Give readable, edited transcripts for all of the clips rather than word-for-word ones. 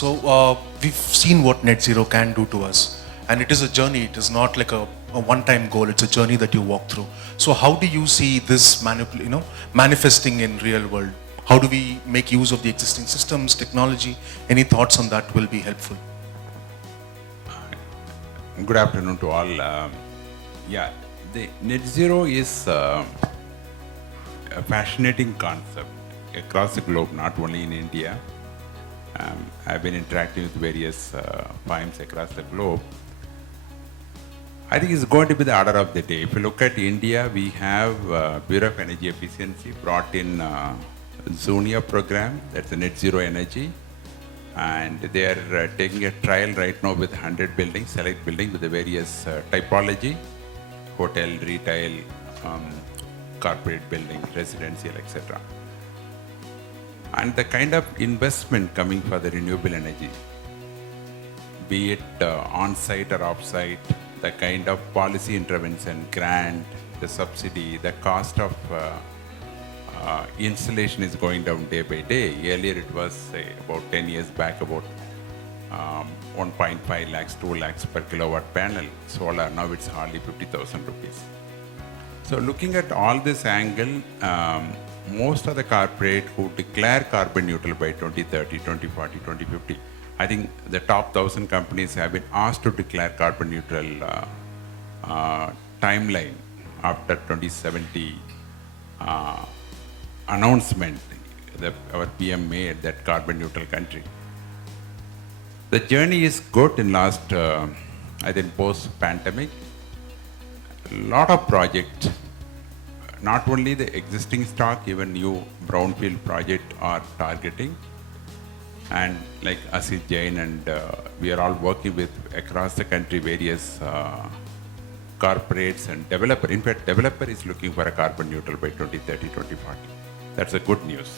So we've seen what net zero can do to us, and it is a journey. It is not like a one-time goal. It's a journey that you walk through. So how do you see this manifesting in real world? How do we make use of the existing systems, technology? Any thoughts on that will be helpful. Good afternoon to all. The net zero is a fascinating concept across the globe, not only in India. I've been interacting with various firms across the globe. I think it's going to be the order of the day. If you look at India, we have Bureau of Energy Efficiency brought in Zonia program, that's the net zero energy. And they are taking a trial right now with 100 buildings, select buildings with the various typology, hotel, retail, corporate buildings, residential, etc. And the kind of investment coming for the renewable energy, be it on-site or off-site, the kind of policy intervention, grant, the subsidy, the cost of installation is going down day by day. Earlier it was about 10 years back about 1.5 lakhs, 2 lakhs per kilowatt panel solar. Now it's hardly 50,000 rupees. So looking at all this angle, most of the corporate who declare carbon neutral by 2030, 2040, 2050, I think the top 1,000 companies have been asked to declare carbon neutral timeline after 2070 announcement that our PM made, that carbon neutral country. The journey is good in last, I think post-pandemic. A lot of projects, not only the existing stock, even new brownfield project are targeting. And like Asit Jain and we are all working with across the country various corporates and developer. In fact, developer is looking for a carbon neutral by 2030, 2040. That's a good news.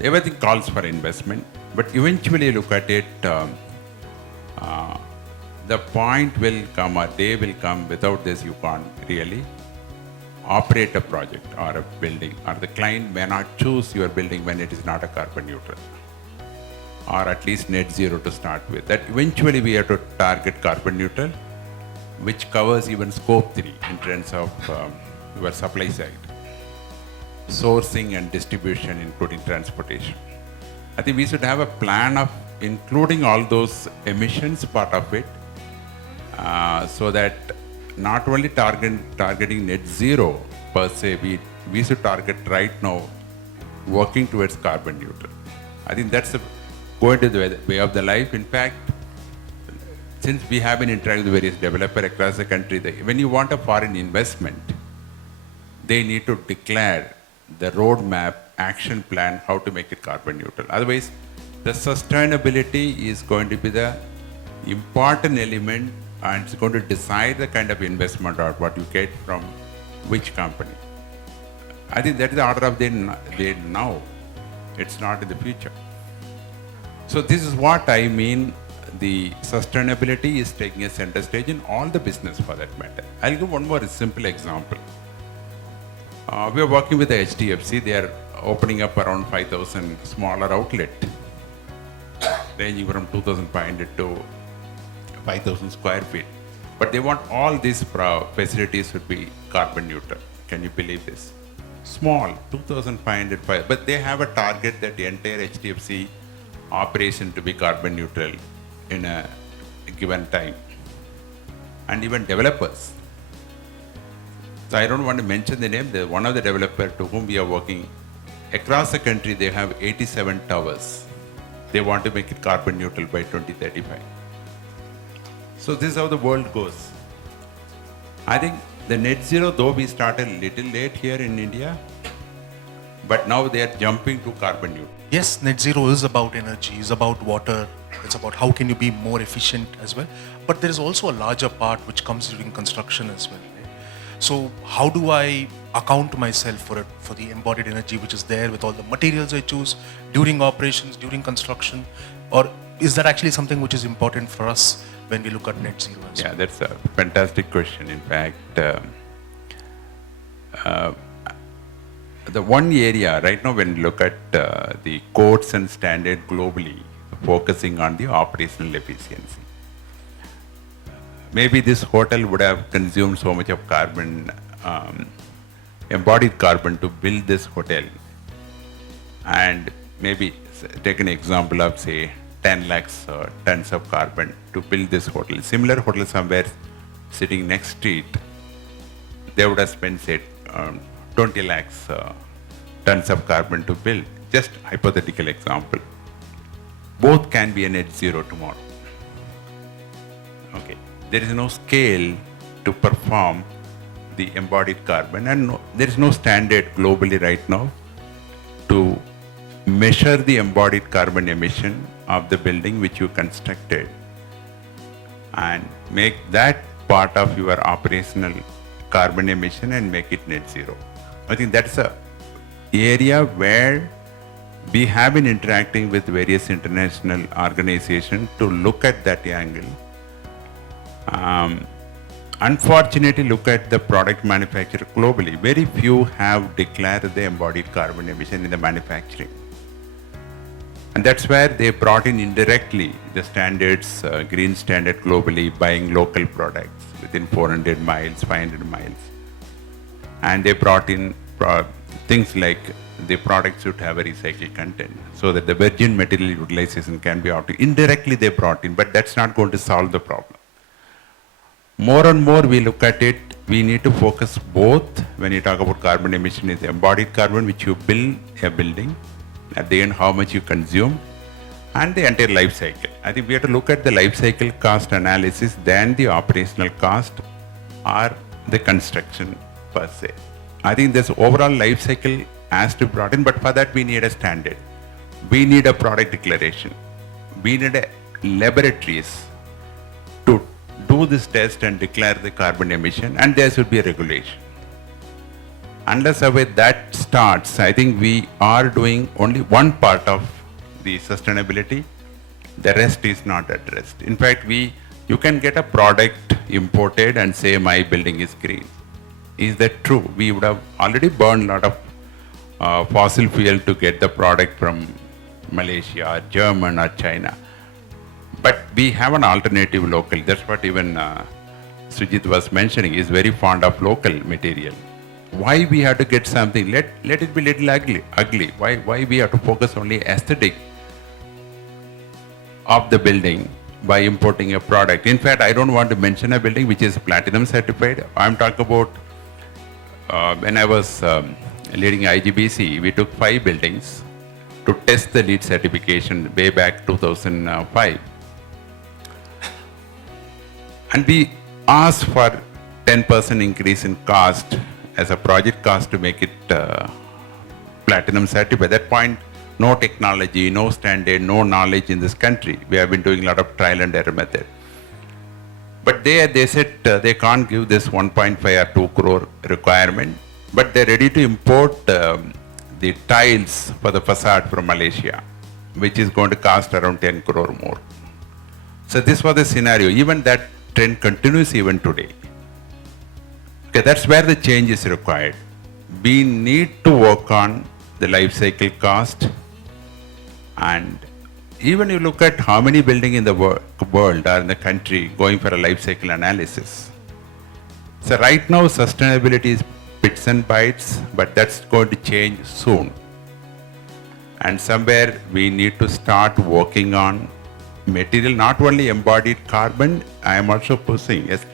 Everything calls for investment, but eventually look at it, the point will come, a day will come, without this you can't really operate a project or a building, or the client may not choose your building when it is not a carbon neutral, or at least net zero to start with. That eventually we have to target carbon neutral, which covers even scope 3 in terms of your supply side, sourcing and distribution, including transportation. I think we should have a plan of including all those emissions part of it, so that not only targeting net zero per se, we should target right now working towards carbon neutral. I think that's going to the way of the life. In fact, since we have been interacting with various developers across the country, when you want a foreign investment, they need to declare the roadmap, action plan, how to make it carbon neutral. Otherwise, the sustainability is going to be the important element, and it's going to decide the kind of investment or what you get from which company. I think that is the order of the day now. It's not in the future. So this is what I mean. The sustainability is taking a center stage in all the business for that matter. I'll give one more simple example. We are working with the HDFC. They are opening up around 5,000 smaller outlet, ranging from 2,500 to 5,000 square feet. But they want all these facilities to be carbon neutral. Can you believe this? Small, 2,500, but they have a target that the entire HDFC operation to be carbon neutral in a given time. And even developers. So I don't want to mention the name. One of the developers to whom we are working across the country, they have 87 towers. They want to make it carbon neutral by 2035. So this is how the world goes. I think the net zero, though we started a little late here in India, but now they are jumping to carbon neutral. Yes, net zero is about energy, is about water, it's about how can you be more efficient as well. But there is also a larger part which comes during construction as well. Right? So how do I account myself for it, for the embodied energy which is there with all the materials I choose during operations, during construction? Or is that actually something which is important for us when we look at net zero as well? Yeah, that's a fantastic question. In fact, the one area right now when you look at the codes and standard globally focusing on the operational efficiency. Maybe this hotel would have consumed so much of carbon, embodied carbon to build this hotel. And maybe take an example of say 10 lakhs tons of carbon to build this hotel. Similar hotel somewhere sitting next to it, they would have spent say 20 lakhs tons of carbon to build. Just hypothetical example. Both can be a net zero tomorrow. Okay. There is no scale to perform the embodied carbon, and there is no standard globally right now to measure the embodied carbon emission of the building which you constructed and make that part of your operational carbon emission and make it net zero. I think that's a area where we have been interacting with various international organizations to look at that angle. Unfortunately, look at the product manufacturer globally. Very few have declared the embodied carbon emission in the manufacturing. And that's where they brought in indirectly the standards, green standard globally, buying local products within 400 miles, 500 miles. And they brought in things like the product should have a recycled content so that the virgin material utilization can be opted. Indirectly they brought in, but that's not going to solve the problem. More and more we look at it, we need to focus both when you talk about carbon emission is embodied carbon which you build a building, at the end how much you consume, and the entire life cycle. I think we have to look at the life cycle cost analysis than the operational cost or the construction per se. I think this overall life cycle has to be brought in, but for that we need a standard. We need a product declaration. We need a laboratories to do this test and declare the carbon emission, and there should be a regulation. Unless that starts, I think we are doing only one part of the sustainability. The rest is not addressed. In fact, you can get a product imported and say my building is green. Is that true? We would have already burned a lot of fossil fuel to get the product from Malaysia, or German or China. But we have an alternative local. That's what even Sujit was mentioning, is very fond of local material. Why we have to get something? Let it be little ugly. Why we have to focus only aesthetic of the building by importing a product? In fact, I don't want to mention a building which is platinum certified. I'm talking about when I was leading IGBC, we took 5 buildings to test the LEED certification way back 2005. And we asked for 10% increase in cost as a project cost to make it platinum certified. At that point, no technology, no standard, no knowledge in this country. We have been doing a lot of trial and error method. But they said they can't give this 1.5 or 2 crore requirement, but they're ready to import the tiles for the facade from Malaysia, which is going to cost around 10 crore more. So this was the scenario. Even that trend continues even today. Okay, that's where the change is required. We need to work on the life cycle cost, and even you look at how many buildings in the world or in the country going for a life cycle analysis. So right now sustainability is bits and bytes, but that's going to change soon. And somewhere we need to start working on material, not only embodied carbon. I am also pushing. Yes,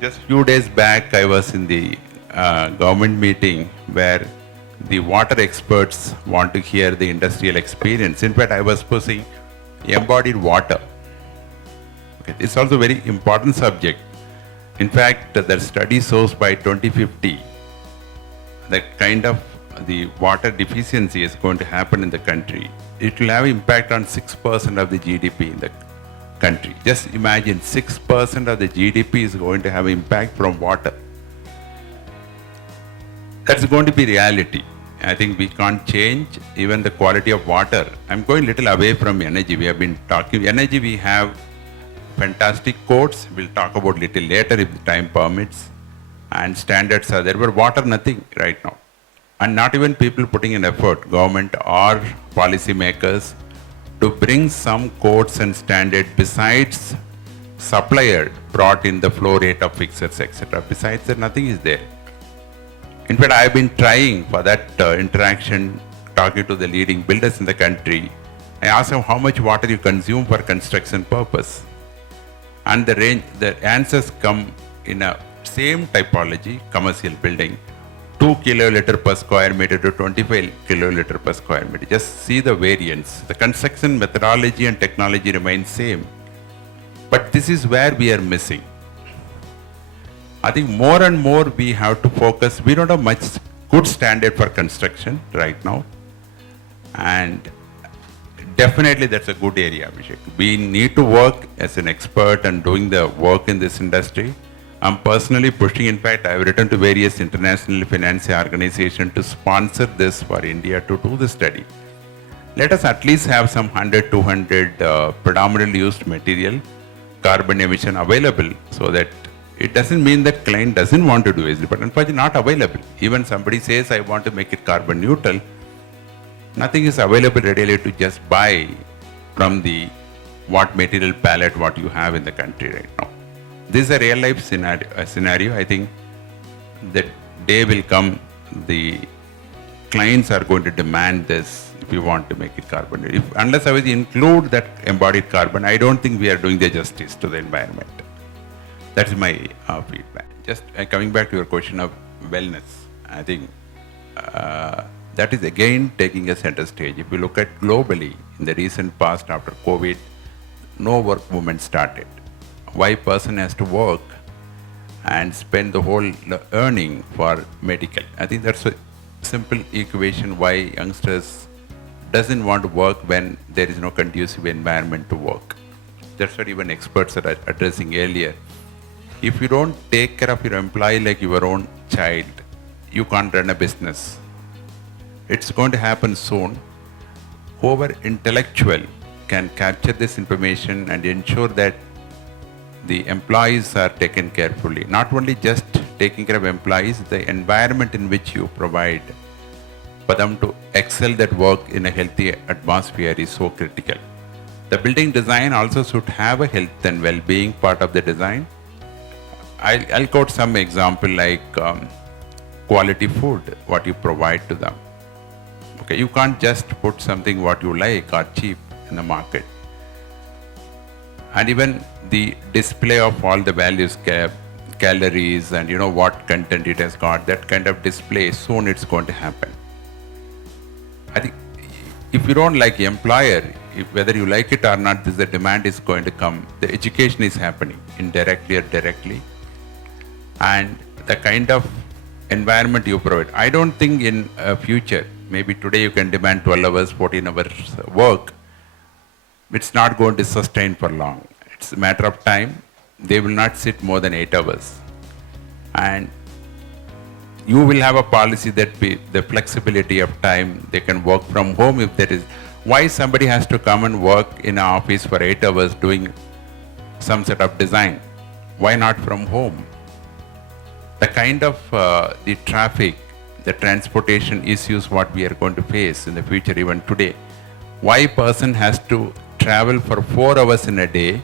just few days back I was in the government meeting where the water experts want to hear the industrial experience. In fact, I was pushing embodied water. Okay, it's also a very important subject. In fact, the study shows by 2050, the kind of the water deficiency is going to happen in the country. It will have impact on 6% of the GDP in the country. Just imagine 6% of the GDP is going to have impact from water. That's going to be reality. I think we can't change even the quality of water. I'm going a little away from energy. We have been talking energy. We have fantastic codes. We'll talk about little later if the time permits. And standards are there, but water nothing right now. And not even people putting in effort, government or policy makers, to bring some codes and standard besides supplier brought in the flow rate of fixtures, etc. Besides that, nothing is there. In fact, I have been trying for that interaction, talking to the leading builders in the country. I asked them how much water you consume for construction purpose. And the answers come in a same typology, commercial building, 2 kiloliter per square meter to 25 kiloliter per square meter. Just see the variance. The construction methodology and technology remain same. But this is where we are missing. I think more and more we have to focus. We don't have much good standard for construction right now. And definitely that's a good area, Abhishek. We need to work as an expert and doing the work in this industry. I'm personally pushing, in fact, I've written to various international finance organizations to sponsor this for India to do the study. Let us at least have some 100, 200 predominantly used material, carbon emission available, so that it doesn't mean that client doesn't want to do it, but unfortunately not available. Even somebody says, I want to make it carbon neutral, nothing is available readily to just buy from the what material palette what you have in the country right now. This is a real life scenario. I think that day will come, the clients are going to demand this if you want to make it carbon neutral. Unless I will include that embodied carbon, I don't think we are doing the justice to the environment. That's my feedback. Just coming back to your question of wellness, I think that is again taking a center stage. If you look at globally, in the recent past after COVID, no work movement started. Why person has to work and spend the whole earning for medical? I think that's a simple equation why youngsters doesn't want to work when there is no conducive environment to work. That's what even experts are addressing earlier. If you don't take care of your employee like your own child, you can't run a business. It's going to happen soon. Whoever intellectual can capture this information and ensure that the employees are taken carefully. Not only just taking care of employees, the environment in which you provide for them to excel that work in a healthy atmosphere is so critical. The building design also should have a health and well-being part of the design. I'll quote some example like quality food, what you provide to them. Okay, you can't just put something what you like or cheap in the market. And even the display of all the values, calories and what content it has got, that kind of display, soon it's going to happen. I think if you don't like the employer, whether you like it or not, the demand is going to come. The education is happening indirectly or directly. And the kind of environment you provide. I don't think in future, maybe today you can demand 12 hours, 14 hours work. It's not going to sustain for long. It's a matter of time. They will not sit more than 8 hours. And you will have a policy that the flexibility of time, they can work from home if there is. Why somebody has to come and work in an office for 8 hours doing some sort of design? Why not from home? The kind of the traffic, the transportation issues what we are going to face in the future, even today. Why a person has to travel for 4 hours in a day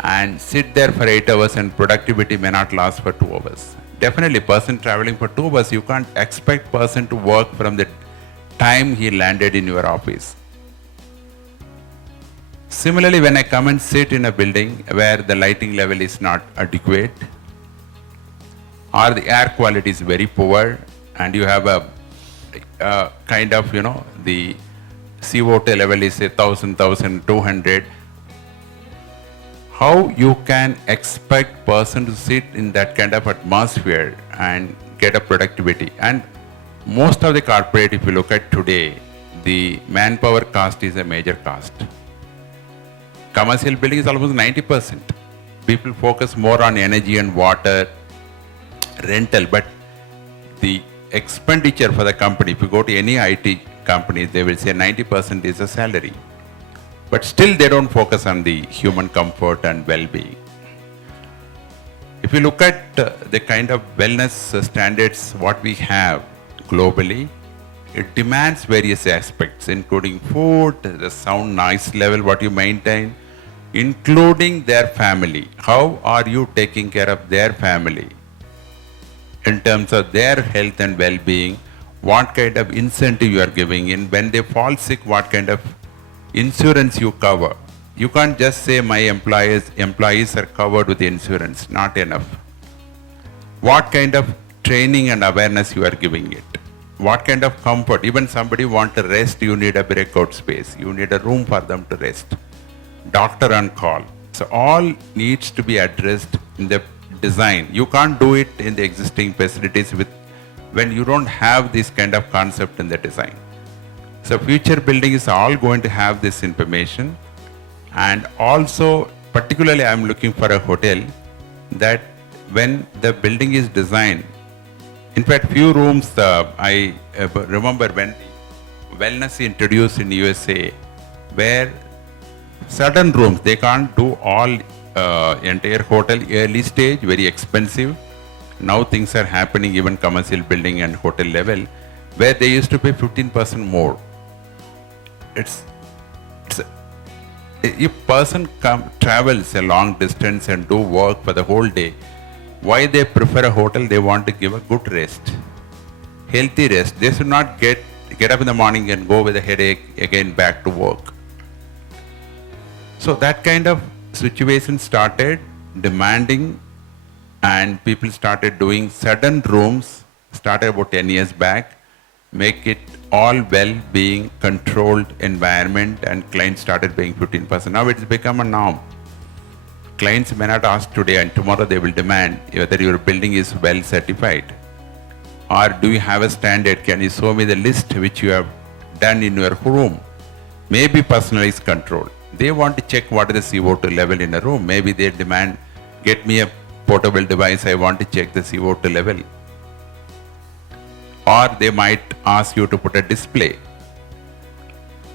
and sit there for 8 hours and productivity may not last for 2 hours. Definitely person traveling for 2 hours, you can't expect person to work from the time he landed in your office. Similarly, when I come and sit in a building where the lighting level is not adequate or the air quality is very poor and you have a kind of, the CO2 level is 1,000, 1,200, how you can expect person to sit in that kind of atmosphere and get a productivity? And most of the corporate, if you look at today, the manpower cost is a major cost. Commercial building is almost 90%. People focus more on energy and water, rental, but the expenditure for the company, if you go to any IT company, they will say 90% is a salary. But still they don't focus on the human comfort and well-being. If you look at the kind of wellness standards what we have globally, It demands various aspects, including food, the sound noise level, what you maintain, including their family. How are you taking care of their family in terms of their health and well-being? What kind of incentive you are giving in? When they fall sick, what kind of insurance you cover? You can't just say my employees are covered with insurance, not enough. What kind of training and awareness you are giving it? What kind of comfort? Even somebody want to rest, you need a breakout space. You need a room for them to rest. Doctor on call. So all needs to be addressed in the design. You can't do it in the existing facilities when you don't have this kind of concept in the design. So future building is all going to have this information. And also, particularly I'm looking for a hotel that when the building is designed, in fact, few rooms, I remember when wellness introduced in USA, where certain rooms, they can't do all entire hotel early stage, very expensive. Now things are happening even commercial building and hotel level, where they used to pay 15% more. If person travels a long distance and do work for the whole day, why they prefer a hotel? They want to give a good rest, healthy rest. They should not get up in the morning and go with a headache again back to work. So that kind of situation started demanding, and people started doing certain rooms, started about 10 years back, make it all well-being controlled environment, and clients started paying 15%. Now it's become a norm. Clients may not ask today, and tomorrow they will demand whether your building is well certified. Or do you have a standard? Can you show me the list which you have done in your room? Maybe personalized control. They want to check what is the CO2 level in a room. Maybe they demand, get me a portable device, I want to check the CO2 level. Or they might ask you to put a display.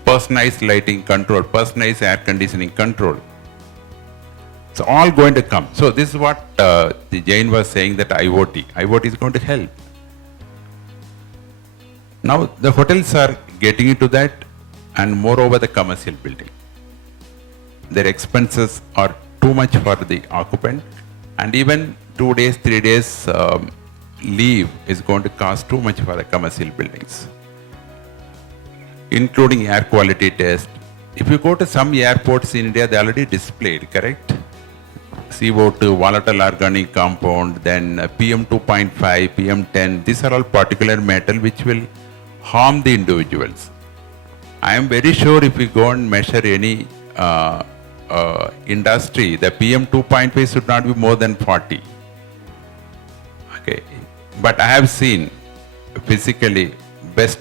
Personalized lighting control, personalized air conditioning control. It's all going to come. So this is what the Jain was saying, that IoT is going to help. Now the hotels are getting into that, and moreover the commercial building. Their expenses are too much for the occupant, and even 2 days, 3 days leave is going to cost too much for the commercial buildings, including air quality test. If you go to some airports in India, they already displayed, correct? CO2, volatile organic compound, then PM 2.5, PM 10, these are all particulate matter which will harm the individuals. I am very sure if we go and measure any industry, the PM 2.5 should not be more than 40. Okay, but I have seen physically best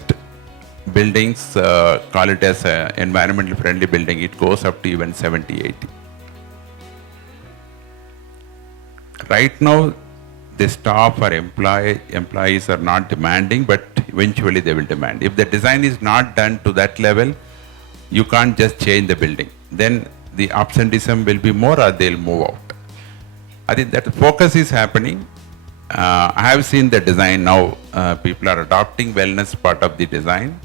buildings, call it as an environmentally friendly building, it goes up to even 70, 80. Right now, the staff or employees are not demanding, but eventually they will demand. If the design is not done to that level, you can't just change the building. Then the absenteeism will be more, or they'll move out. I think that focus is happening. I have seen the design now. People are adopting wellness part of the design.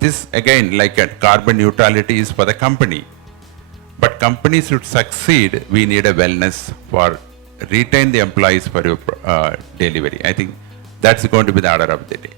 This again, like a carbon neutrality is for the company. But companies should succeed, we need a wellness for retain the employees for your delivery. I think that's going to be the order of the day.